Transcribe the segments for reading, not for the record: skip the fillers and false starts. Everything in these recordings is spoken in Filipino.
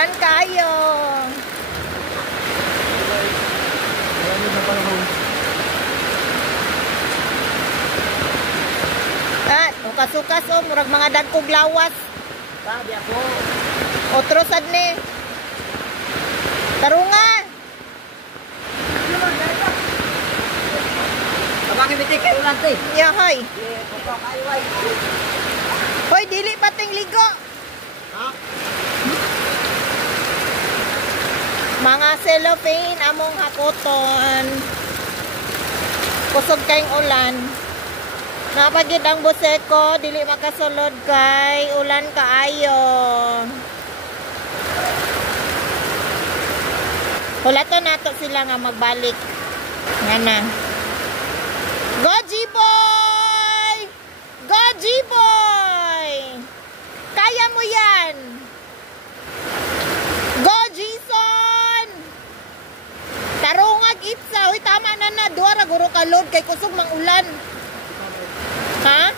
Ulan kayo. At, ukas-ukas o, murag mga dagkog lawas. Sabi ako. Otro sad ni. Tarungan. Abang ibitik kayo lang tayo. Yeah, hoy. Kayo ay. Hoy, dili pating ligo. Ha? Mga cellophane among hakoton. Kusog kayong ulan. Napagid ang buseko, dili makasulod kay ulan kaayo. Hulato nato sila nga magbalik. Nga na. Go G-Boy! Go G-Boy! Kaya mo yan! Go Jason! Tarungag itsa! Uy, tama na. Duwara guro ka load kay kusog mang ulan. Ha?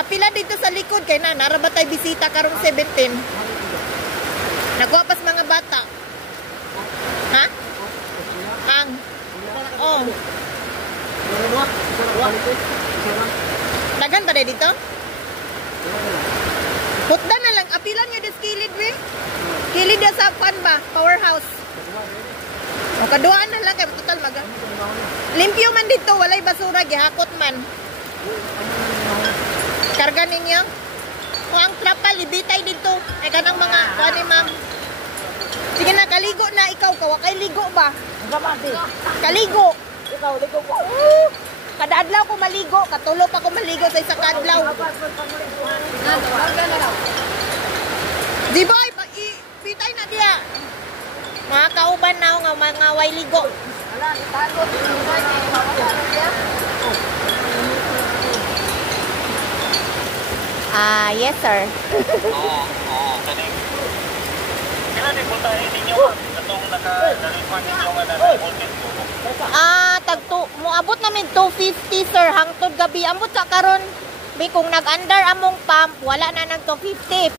Apila dito sa likod kay na. Naraba tayo bisita karong 17. Nakuha pas mga bata. Ha? Ang? Oh. Dagan ba dito? Putda na lang. Apilan nyo dis kilid, we? Kilid na sa pan ba? Powerhouse. O, kaduaan na lang. Kaya total maga. Limpyo man dito. Walay basura. Gihakot man. Karga ninyo. O, ang trapa. Libitay dito. Ay, kanang mga kani, ma'am. Sige na, kaligo na. Ikaw, kawakay ligo ba? Kaligo. Ikaw, ligo ko. Kada adlaw ko maligo, katulo pa ko maligo sa isa ka adlaw. Di ba, pitay na diya. Mga kauban na nga mga way ligo. Yes sir. Kaning. Kailan din puntahin ninyo itong naka-nalipang ninyo nga na-voltage po? Muabot namin 250 sir, hangtod gabi. Ambot sa karon. Kung nag-under among pump, wala na nag 250.